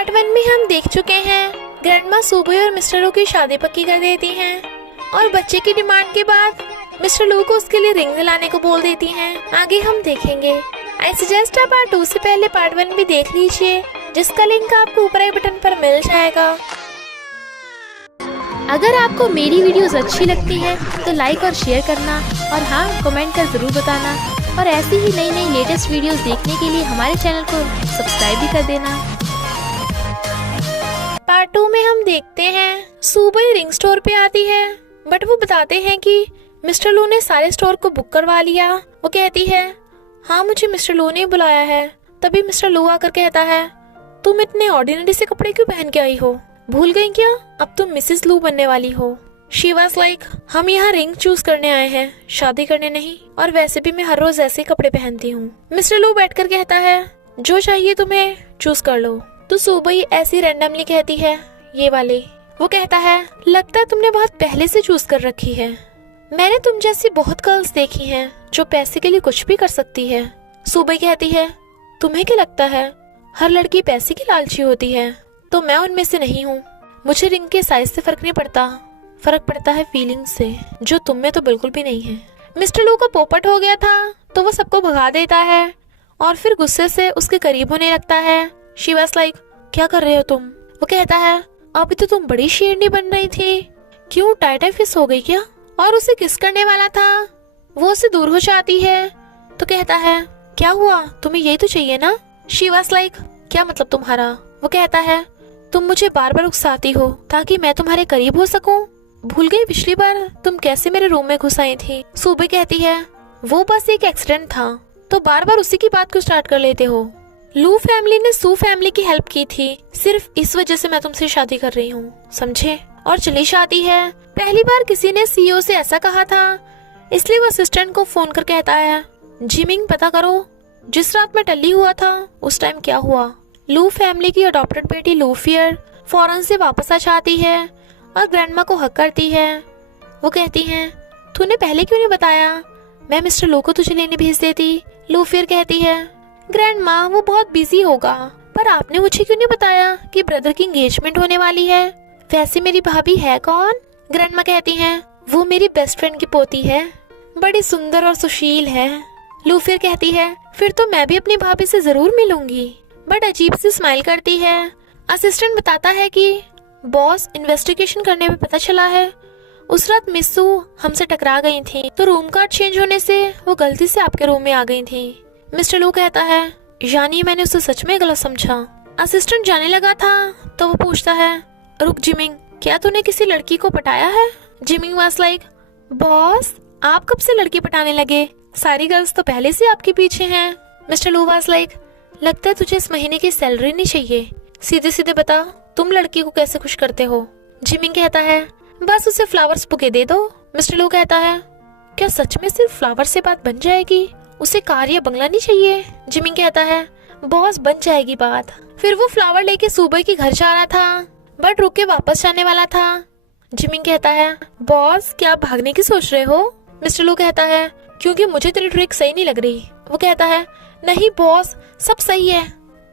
Part 1 में हम देख चुके हैं ग्रैंडमा सुबोई और मिस्टर लू की शादी पक्की कर देती हैं और बच्चे की डिमांड के बाद मिस्टर लू को उसके लिए रिंग दिलाने को बोल देती हैं। आगे हम देखेंगे। आई सजेस्ट आप पार्ट 2 से पहले पार्ट 1 भी देख लीजिए, जिसका लिंक आपको ऊपर आई बटन पर मिल जाएगा। अगर आपको मेरी वीडियोस अच्छी लगती है तो लाइक और शेयर करना और हाँ, कमेंट कर जरूर बताना और ऐसी ही नई नई लेटेस्ट वीडियोस देखने के लिए हमारे चैनल को सब्सक्राइब भी कर देना। पार्ट 2 में हम देखते हैं सुबोई रिंग स्टोर पे आती है, बट वो बताते हैं कि मिस्टर लू ने सारे स्टोर को बुक करवा लिया। वो कहती है हाँ, मुझे मिस्टर लू ने बुलाया है। तभी मिस्टर लू आकर कहता है तुम इतने ऑर्डिनरी से कपड़े क्यों पहन के आई हो, भूल गई क्या अब तुम मिसेस लू बनने वाली हो। शी वाज लाइक हम यहाँ रिंग चूज करने आए हैं, शादी करने नहीं, और वैसे भी मैं हर रोज ऐसे कपड़े पहनती हूँ। मिस्टर लू बैठकर कहता है जो चाहिए तुम्हें चूज कर लो। तो सुबोई ऐसी रैंडमली कहती है ये वाले। वो कहता है लगता है तुमने बहुत पहले से चूज कर रखी है, मैंने तुम जैसी बहुत गर्ल्स देखी हैं जो पैसे के लिए कुछ भी कर सकती है। सुबोई कहती है तुम्हें क्या लगता है हर लड़की पैसे की लालची होती है, तो मैं उनमें से नहीं हूँ। मुझे रिंग के साइज से फर्क नहीं पड़ता, फर्क पड़ता है फीलिंग से, जो तुम में तो बिल्कुल भी नहीं है। मिस्टर लू का पोपट हो गया था तो वो सबको भगा देता है और फिर गुस्से से उसके करीब होने लगता है। शी वाज लाइक क्या कर रहे हो तुम। वो कहता है अभी तो तुम बड़ी शेरनी बन रही थी, क्यों टाइट फिस हो गई क्या। और उसे किस करने वाला था, वो उससे दूर हो जाती है। तो कहता है क्या हुआ, तुम्हें यही तो चाहिए ना। शी वाज लाइक क्या मतलब तुम्हारा। वो कहता है तुम मुझे बार बार उकसाती हो ताकि मैं तुम्हारे करीब हो सकूं। भूल गई पिछली बार तुम कैसे मेरे रूम में घुस आई थी। सुबह कहती है वो बस एक एक्सीडेंट था, तो बार बार उसी की बात को स्टार्ट कर लेते हो। लू फैमिली ने सू फैमिली की हेल्प की थी, सिर्फ इस वजह से मैं तुमसे शादी कर रही हूँ, समझे। और चली जाती है। पहली बार किसी ने सीईओ से ऐसा कहा था, इसलिए वो असिस्टेंट को फोन कर कहता है जिमिंग पता करो जिस रात में टल्ली हुआ था उस टाइम क्या हुआ। लू फैमिली की अडॉप्टेड बेटी लूफियर फौरन से वापस आ जाती है और ग्रैंडमा को हक करती है। वो कहती है तूने पहले क्यों नहीं बताया, मैं मिस्टर लू को तुझे लेने भेज देती। लूफियर कहती है ग्रैंडमा वो बहुत बिजी होगा, पर आपने मुझे क्यों नहीं बताया कि ब्रदर की एंगेजमेंट होने वाली है। वैसे मेरी भाभी है कौन। ग्रैंडमा कहती है वो मेरी बेस्ट फ्रेंड की पोती है, बड़ी सुंदर और सुशील है। लूफियर कहती है फिर तो मैं भी अपनी भाभी से जरूर मिलूंगी, बट अजीब सी स्माइल करती है। असिस्टेंट बताता है कि बॉस इन्वेस्टिगेशन करने में पता चला है उस रात मिस्सू हमसे टकरा गई थी, तो रूम कार्ड चेंज होने से वो गलती से आपके रूम में आ गई थी। मिस्टर लू कहता है यानी मैंने उसे सच में गलत समझा। असिस्टेंट जाने लगा था तो वो पूछता है रुक जिमिंग, क्या तूने किसी लड़की को पटाया है। जिमिंग वाज लाइक बॉस आप कब से लड़की पटाने लगे, सारी गर्ल्स तो पहले से आपके पीछे हैं। मिस्टर लू वाज लाइक लगता है तुझे इस महीने की सैलरी नहीं चाहिए, सीधे सीधे बता तुम लड़की को कैसे खुश करते हो। जिमिंग कहता है बस उसे फ्लावर्स बुके दे दो। मिस्टर लू कहता है क्या सच में सिर्फ फ्लावर से बात बन जाएगी, उसे कार या बंगला नहीं चाहिए। जिमिंग कहता है बॉस बन जाएगी बात। फिर वो फ्लावर लेके सुबह के घर जा रहा था, बट रुक के वापस जाने वाला था। जिमिंग कहता है बॉस क्या आप भागने की सोच रहे हो। मिस्टर लू कहता है क्योंकि मुझे तेरी ट्रिक सही नहीं लग रही। वो कहता है नहीं बॉस सब सही है।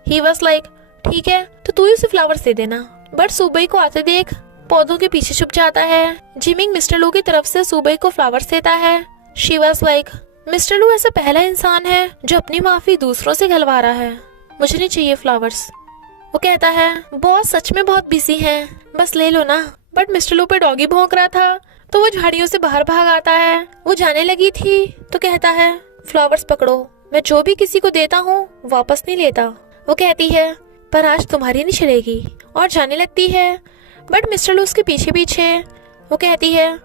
ही वाज लाइक ठीक है तो तू ही उसे फ्लावर्स दे देना। बट सुबह को आते देख पौधों के पीछे छुप जाता है। जिमिंग मिस्टर लू की तरफ से सुबह को फ्लावर्स देता है। शी वाज लाइक मिस्टर लू ऐसा पहला इंसान है जो अपनी माफी दूसरों से गलवा रहा है, मुझे नहीं चाहिए फ्लावर्स। वो कहता है बॉस सच में बहुत बिजी हैं, बस ले लो ना। बट मिस्टर लू पे डॉगी भौंक रहा था तो वो झाड़ियों से बाहर भाग आता है। वो जाने लगी थी तो कहता है फ्लावर्स पकड़ो, मैं जो भी किसी को देता हूँ वापस नहीं लेता। वो कहती है पर आज तुम्हारी नहीं चलेगी और जाने लगती है। बट मिस्टर लू उसके पीछे पीछे। वो कहती है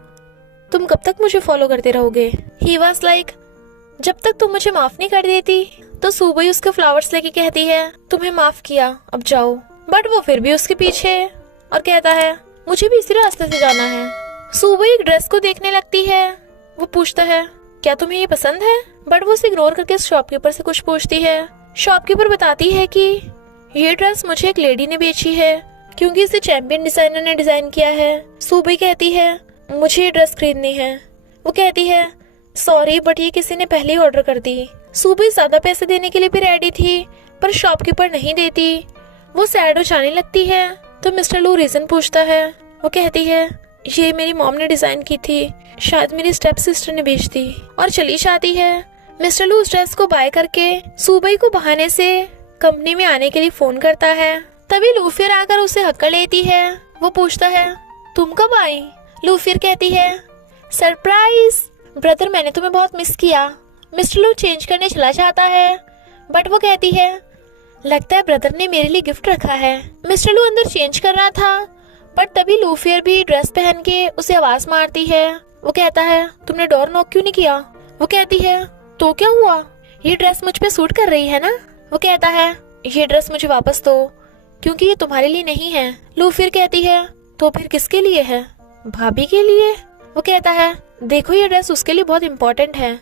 तुम कब तक मुझे फॉलो करते रहोगे। ही वाज लाइक जब तक तुम मुझे माफ नहीं कर देती। तो सुबह उसके फ्लावर्स लेके कहती है तुम्हें माफ किया अब जाओ। बट वो फिर भी उसके पीछे और कहता है मुझे भी इसी रास्ते से जाना है। सुबह एक ड्रेस को देखने लगती है। वो पूछता है क्या तुम्हें ये पसंद है। बट वो उसे इग्नोर करके शॉपकीपर से कुछ पूछती है। शॉपकीपर बताती है कि ये ड्रेस मुझे एक लेडी ने बेची है क्योंकि इसे चैंपियन डिजाइनर ने डिजाइन किया है। सुबह कहती है मुझे ये ड्रेस खरीदनी है। वो कहती है सॉरी बट ये किसी ने पहले ही ऑर्डर कर दी। सुबह ज्यादा पैसे देने के लिए भी रेडी थी पर शॉपकीपर नहीं देती वो सैड हो जाने लगती है तो मिस्टर लू रीजन पूछता है। वो कहती है ये मेरी मॉम ने डिजाइन की थी, शायद मेरी स्टेप सिस्टर ने बेच दी, और चली जाती है। मिस्टर लू उस ड्रेस को बाय करके सुबई को बहाने से कंपनी में आने के लिए फोन करता है। तभी लूफियर आकर उसे हक्का लेती है। वो पूछता है तुम कब आई? लूफियर कहती है सरप्राइज ब्रदर, मैंने तुम्हें बहुत मिस किया। मिस्टर लू चेंज करने चला जाता है बट वो कहती है लगता है ब्रदर ने मेरे लिए गिफ्ट रखा है। मिस्टर लू अंदर चेंज कर रहा था बट तभी लूफियर भी ड्रेस पहन के उसे आवाज मारती है। वो कहता है तुमने डोर नॉक क्यों नहीं किया? वो कहती है तो क्या हुआ, ये ड्रेस मुझ पे सूट कर रही है ना? वो कहता है ये ड्रेस मुझे वापस दो क्योंकि ये तुम्हारे लिए नहीं है। लूफियर कहती है तो फिर किसके लिए है? भाभी के लिए। वो कहता है देखो ये ड्रेस उसके लिए बहुत इम्पोर्टेंट है,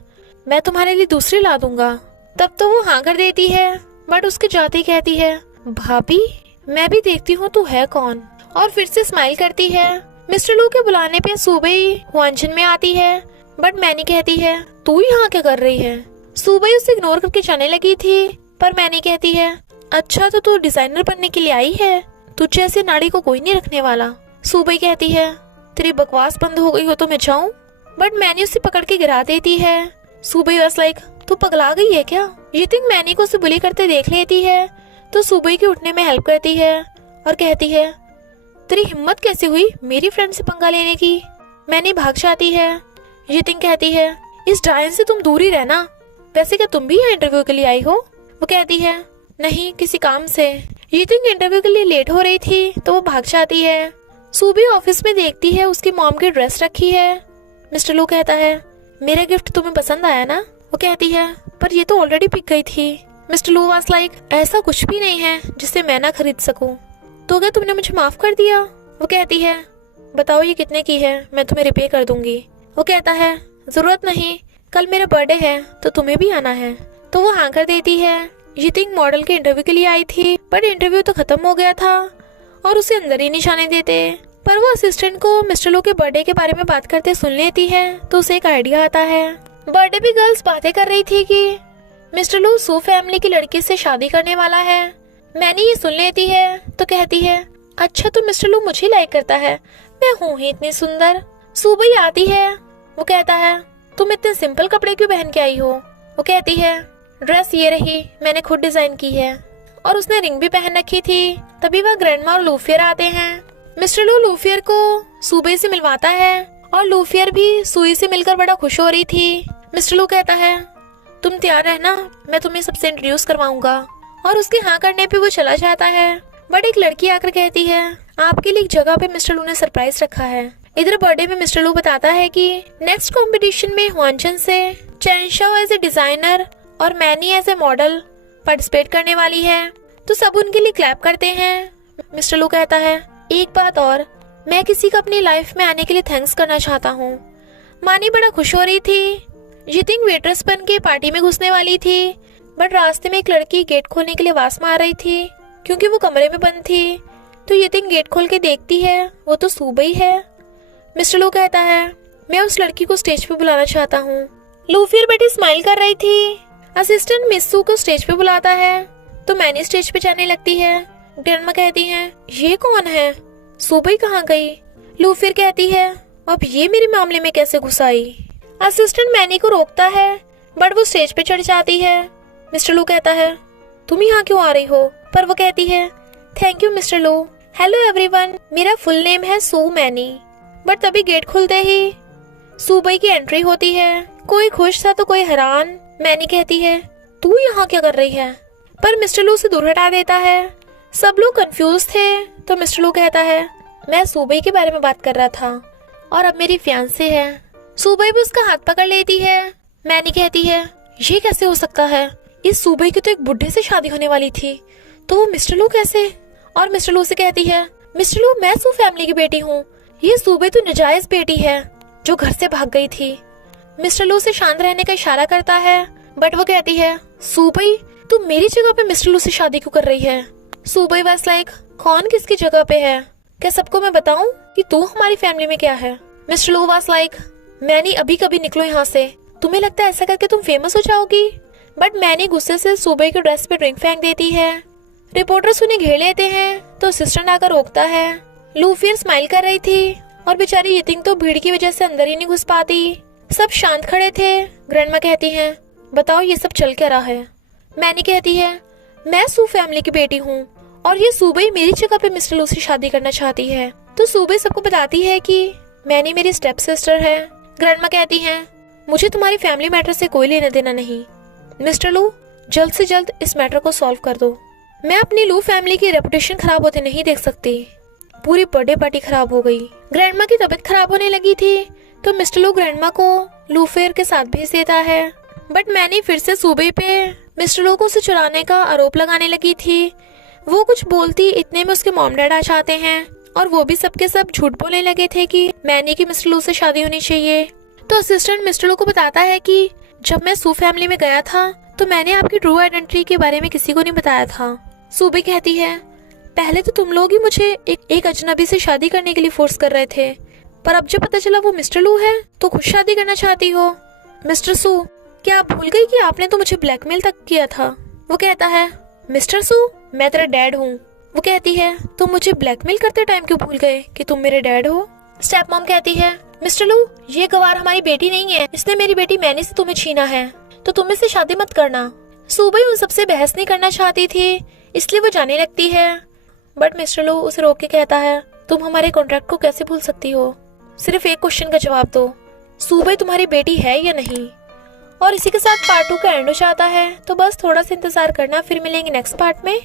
मैं तुम्हारे लिए दूसरी ला दूंगा। तब तो वो हाँ कर देती है बट उसके जाते ही कहती है भाभी मैं भी देखती हूँ तू है कौन, और फिर से स्माइल करती है। मिस्टर लू के बुलाने पे सुबई हुआनचन में आती है बट मैनी कहती है तू यहाँ क्या कर रही है? सुबई उसे इग्नोर करके जाने लगी थी पर मैनी कहती है अच्छा तो तू डिजाइनर बनने के लिए आई है, तुझे ऐसे नाड़ी को कोई नहीं रखने वाला। सुबई कहती है तेरी बकवास बंद हो गई हो तो मैं जाऊं, बट मैनी उसे पकड़ के गिरा देती है। सुबई वाज लाइक तू पगला गई है क्या? ये थिंक मैनी को उसे बुली करते देख लेती है तो सुबई के उठने में हेल्प करती है और कहती है तेरी हिम्मत कैसे हुई मेरी फ्रेंड से पंगा लेने की? मैनी भाग जाती है। ये थिंक कहती है इस डायन से तुम दूर ही रहना, वैसे क्या तुम भी यहाँ इंटरव्यू के लिए आई हो? वो कहती है नहीं किसी काम से। ये थिंक इंटरव्यू के लिए लेट हो रही थी तो वो भाग जाती है। सुबी ऑफिस में देखती है उसकी मॉम की ड्रेस रखी है। मिस्टर लू कहता है मेरा गिफ्ट तुम्हें पसंद आया ना? वो कहती है पर ये तो ऑलरेडी पिक गई थी। मिस्टर लू वाज लाइक ऐसा कुछ भी नहीं है जिसे मैं ना खरीद सकूं, तो क्या तुमने मुझे माफ कर दिया? वो कहती है बताओ ये कितने की है, मैं तुम्हें रिपे कर दूंगी। वो कहता है जरूरत नहीं, कल मेरा बर्थडे है तो तुम्हें भी आना है। तो वो हाँ कर देती है। ये थिंक मॉडल के इंटरव्यू के लिए आई थी बट इंटरव्यू तो खत्म हो गया था और उसे अंदर ही नहीं जाने देते। पर वो असिस्टेंट को मिस्टर लू के बर्थडे के बारे में बात करते सुन लेती है तो उसे एक आइडिया आता है। बर्थडे पे गर्ल्स बातें कर रही थी कि मिस्टर लू सू फैमिली की लड़की से शादी करने वाला है। मैंने ये सुन लेती है तो कहती है अच्छा तो मिस्टर लू मुझे लाइक करता है, मैं हूँ ही इतनी सुंदर। सुबह आती है। वो कहता है तुम इतने सिंपल कपड़े क्यों पहन के आई हो? वो कहती है ड्रेस ये रही, मैंने खुद डिजाइन की है, और उसने रिंग भी पहन रखी थी। तभी वह ग्रैंडमा और लूफियर आते हैं। मिस्टर लू लूफियर को सुबह से मिलवाता है और लूफियर भी सुई से मिलकर बड़ा खुश हो रही थी। मिस्टर लू कहता है तुम तैयार रहना, मैं तुम्हें सबसे इंट्रोड्यूस करवाऊंगा, और उसके हाँ करने पे वो चला जाता है। बट एक लड़की आकर कहती है आपके लिए एक जगह पे मिस्टर लू ने सरप्राइज रखा है। इधर बर्थडे में मिस्टर लू बताता है कि नेक्स्ट कंपटीशन में हुआनचन से चैनशाओ एज ए डिजाइनर और मैनी एज ए मॉडल पार्टिसिपेट करने वाली है, तो सब उनके लिए क्लैप करते हैं। मिस्टर लू कहता है एक बात और, मैं किसी का अपनी लाइफ में आने के लिए थैंक्स करना चाहता हूँ। मानी बड़ा खुश हो रही थी। ये थिंक वेट्रेस बन के पार्टी में घुसने वाली थी बट रास्ते में एक लड़की गेट खोलने के लिए आवाज मार रही थी क्योंकि वो कमरे में बंद थी। तो ये थिंक गेट खोल के देखती है, वो तो सुबह है। मिस्टर लू कहता है मैं उस लड़की को स्टेज पे बुलाना चाहता हूँ। लूफियर बेटी स्माइल कर रही थी। असिस्टेंट मिस्सू को स्टेज पे बुलाता है तो मैनी स्टेज पे जाने लगती है। ग्रैंडमा कहती है ये कौन है, सुबह कहाँ गई? लूफियर कहती है अब ये मेरे मामले में कैसे घुस आई? असिस्टेंट मैनी को रोकता है बट वो स्टेज पे चढ़ जाती है। मिस्टर लू कहता है तुम यहाँ क्यों आ रही हो? पर वो कहती है थैंक यू मिस्टर लू। हेलो एवरीवन, मेरा फुल नेम है सू मैनी। बट तभी गेट खुलते ही सुबह की एंट्री होती है। कोई खुश था तो कोई हैरान। मैनी कहती है तू यहाँ क्या कर रही है? पर मिस्टर लू उसे दूर हटा देता है। सब लोग कंफ्यूज थे तो मिस्टर लू कहता है मैं सुबह के बारे में बात कर रहा था और अब मेरी फियांसे है। सुबह भी उसका हाथ पकड़ लेती है। मैनी कहती है ये कैसे हो सकता है, इस सुबह की तो एक बुढ़े से शादी होने वाली थी, तो वो मिस्टर लू कैसे? और मिस्टर लू से कहती है मिस्टर लू मैं सू फैमिली की बेटी हूँ, ये सुबह तो नजायज बेटी है जो घर से भाग गई थी। मिस्टर लू से शांत रहने का इशारा करता है बट वो कहती है सुबह तू मेरी जगह पे मिस्टर लू से शादी क्यों कर रही है? सुबह वाज लाइक कौन किसकी जगह पे है, क्या सबको मैं बताऊं कि तू हमारी फैमिली में क्या है? मिस्टर लू वाज लाइक मैनी अभी कभी निकलो यहाँ से, तुम्हें लगता है ऐसा करके तुम फेमस हो जाओगी? बट मैनी गुस्से से सुबह की ड्रेस पे ड्रिंक फेंक देती है। रिपोर्टर्स उन्हें घेर लेते हैं तो असिस्टेंट आकर रोकता है। लू फिर स्माइल कर रही थी और बेचारी यितिंग तो भीड़ की वजह से अंदर ही नहीं घुस पाती। सब शांत खड़े थे। ग्रैंडमा कहती हैं, बताओ ये सब चल क्या रहा है। मैनी कहती है, मैं सू फैमिली की बेटी हूँ और ये सूबई मेरी जगह पे मिस्टर लू से शादी करना चाहती है। तो सूबई सबको बताती है कि मैनी मेरी स्टेप सिस्टर है। ग्रैंडमा कहती हैं, मुझे तुम्हारी फैमिली मैटर से कोई लेना देना नहीं। मिस्टर लू, जल्द से जल्द इस मैटर को सॉल्व कर दो। मैं अपनी लू फैमिली की रेपुटेशन खराब होते नहीं देख सकती। पूरी बर्थडे पार्टी खराब हो गई। ग्रैंडमा की तबीयत खराब होने लगी थी तो मिस्टर लू ग्रैंडमा को लू फेयर के साथ भेज देता है। बट मैनी फिर से सूबे पे मिस्टर लू को उसे चुराने का आरोप लगाने लगी थी। वो कुछ बोलती इतने में उसके मॉम डैड आ जाते हैं और वो भी सबके सब झूठ बोलने लगे थे कि मैनी की मिस्टर लू से शादी होनी चाहिए। तो असिस्टेंट मिस्टर लू को बताता है कि जब मैं सू फैमिली में गया था तो मैंने आपकी ट्रू आइडेंटिटी के बारे में किसी को नहीं बताया था। सूबी कहती है, पहले तो तुम लोग ही मुझे एक अजनबी से शादी करने के लिए फोर्स कर रहे थे, पर अब जब पता चला वो मिस्टर लू है तो खुद शादी करना चाहती हो। मिस्टर सू, क्या आप भूल गई कि आपने तो मुझे ब्लैकमेल तक किया था। वो कहता है, मिस्टर सू, मैं तेरा डैड हूँ। वो कहती है, तुम मुझे ब्लैकमेल करते टाइम क्यों भूल गए कि तुम मेरे डैड हो। स्टेप मॉम कहती है, मिस्टर लू, ये गवार हमारी बेटी नहीं है, इसने मेरी बेटी मैनी से तुम्हें छीना है, तो तुम इससे शादी मत करना। सूबई उन सबसे बहस नहीं करना चाहती थी, इसलिए वो जाने लगती है। बट मिस्टर लू उसे रोक के कहता है, तुम हमारे कॉन्ट्रैक्ट को कैसे भूल सकती हो। सिर्फ एक क्वेश्चन का जवाब दो, सूबई तुम्हारी बेटी है या नहीं। और इसी के साथ पार्ट 2 का एंड हो जाता है। तो बस थोड़ा सा इंतजार करना, फिर मिलेंगे नेक्स्ट पार्ट में।